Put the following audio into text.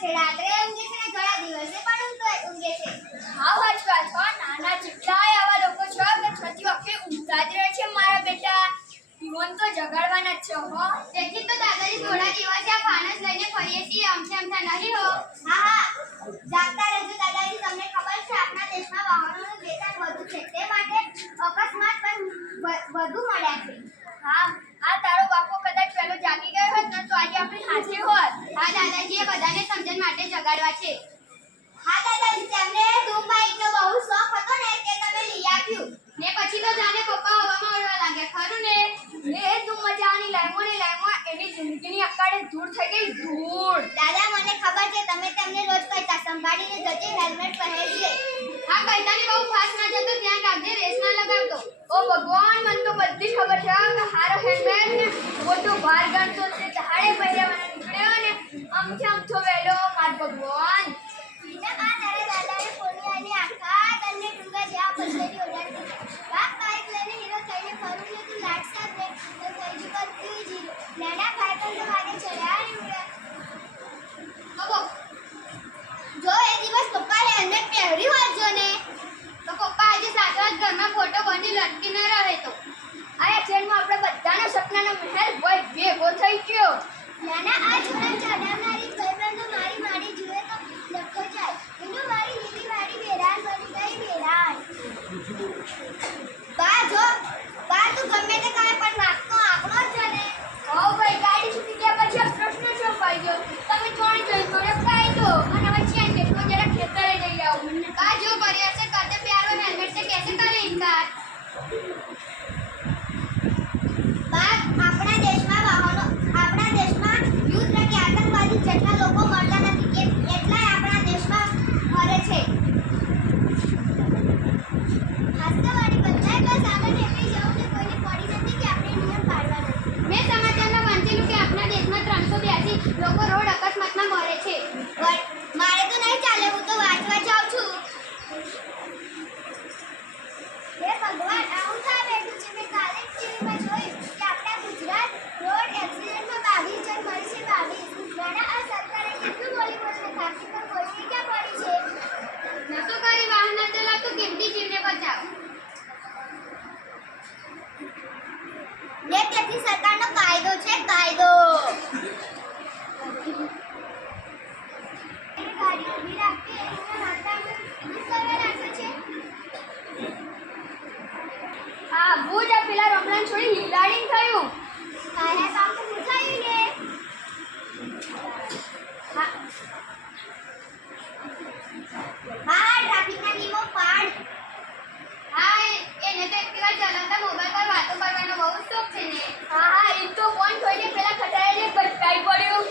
છે, રાત્રે ઊંઘે છે ને ઘણા દિવસે પણ ઊંઘે છે. હા વાંચવા છો, નાના જેટલાય આવા લોકો છો કે છતી વખતે ઊંઘતા જ રહે છે મારા બેટા. જીવન તો જગાડવાના જ છે હો. તેથી તો દાદાજી થોડા દિવસે આ ફાનસ લઈને ફરીએ છીએ, અમથે નહીં હો. હા જાગતા રહેજો દાદાજી. તમને ખબર છે આપણા દેશમાં વાહનોનું વેચાણ વધુ છે, તે માટે અકસ્માત પણ વધુ મળ્યા છે. હા આ તારો બાપો કદાચ પહેલો જાગી ગયો હોત ને તો આજે આપણી હાથે હોત. હા દાદાજીએ બધાને સમજણ માટે જગાડવા છે. હા દાદાજી, તેમને ધૂમ બાઈકનો બહુ શોખ હતો ને તે તમે લઈ આપ્યું ને પછી તો જાણે પપ્પા હવામાં ઉડવા લાગ્યા, ખરું ને? એ તું મજાની લાઈમો એની જિંદગીની અકાળે દૂર થઈ ગઈ દૂર. દાદા મને ખબર છે તમે તેમને રોજ કહેતા સંભાળીને જજે, હેલ્મેટ પહેરજે. હા કહેતાની બહુ ફાસ્ટ ના જતો, ધ્યાન રાખજે, રેસ ના લગાવતો. ઓ ભગવાન, મને તો બધી ખબર છે કે હારો હેલ્મેટ ને મોટું ભાર ગણતો છે તારે પહેરવાનો નીકળ્યો ને અમથો વહેલો માર ભગવાન. આ તારે દાદાને પોલિયાની આખા તને ડુંગા જ્યાં પછેરી ઓડાડી બાપ બાઈક લઈને હીરો થઈને ફરું ને તું લાટ સાબ ને તો થઈ જુ બધું જીરો નાના ભાઈ પણ તો વાગે ચડાડી ઉડે. બાબો જો એ દિવસ પપ્પાએ હેલ્મેટ પહેર્યું હોત જો ને તો પપ્પા આજે સાત રાત ઘરમાં ફોટો બની લટકી ન રહે. તો આ એક્સિડન્ટમાં આપણે બધાના સપનાનો મહેલ હોય ભેગો થઈ ગયો. નાના આ છોરા ચડાવનારી ભાઈબંધો મારી મારી જુએ તો લખો જાય એનું મારી લીલી વાળી બેરાન બની ગઈ બેરાન. બા તું ગમે તે કાંઈ પણ નાખતો આંકડો જ છે ને. હો ભાઈ, ગાડી છૂટી ગયા પછી આ પ્રશ્ન શું પડી ગયો? તમે ચોણી જોઈ કરો કાઈ દો અને હવે ચેન કેટલો જરા ખેતરે જઈ આવું. બા જો કર્યા છે કરતે પ્યારો હેલ્મેટ से कैसे करे इनकार. બા આપણા દેશમાં યુદ્ધ કે આતંકવાદી જેટલા લોકો મળતા નથી કે એટલાય આપણા દેશમાં મરે છે. હાસ્યવાળી બધાય બસ આગળ નીકળી જવું ને કોઈને પડી નથી કે આપણે નિયમ પાડવાનો. મેં સમાચારમાં વાંચેલું કે આપણા દેશમાં 382 લોકો રોડ અકસ્માતમાં મરે છે. મારે તો નહીં ચાલે, હું તો વાંચવા જાઉં છું. હે ભગવાન, આવું શા બેઠું છે? મેં કાલે જ ટીવીમાં જોયું કે આપણા ગુજરાત રોડ એક્સિડન્ટમાં 22 જણ મરી છે. 22 ઘણા આ સરકારે કેટલું બોલી બોલીને થાકી પણ કોઈને ક્યાં પડી છે. નતો કરી વાહન ન ચલાવતો, કિંમતી જીવને બચાવ. તેથી સરકારનો કાયદો છે, કાયદો. ગાડી ઊભી રાખી એના માથામાં કરવા રાખે છે. આ ભૂજ આ પેલા રમણાને છોડી હિલાડીને થયું. સાહેબ આમ તો પૂછાયું ને. હા ટ્રાફિકના નિયમો પાડ. હા એને તો એકલા ચલાવતા મોબાઈલ પર વાતો કરવાનો બહુ શોખ છે ને. હા એ તો ફોન થોડી પેલા ખટાઈને બચકાઈ પડ્યું.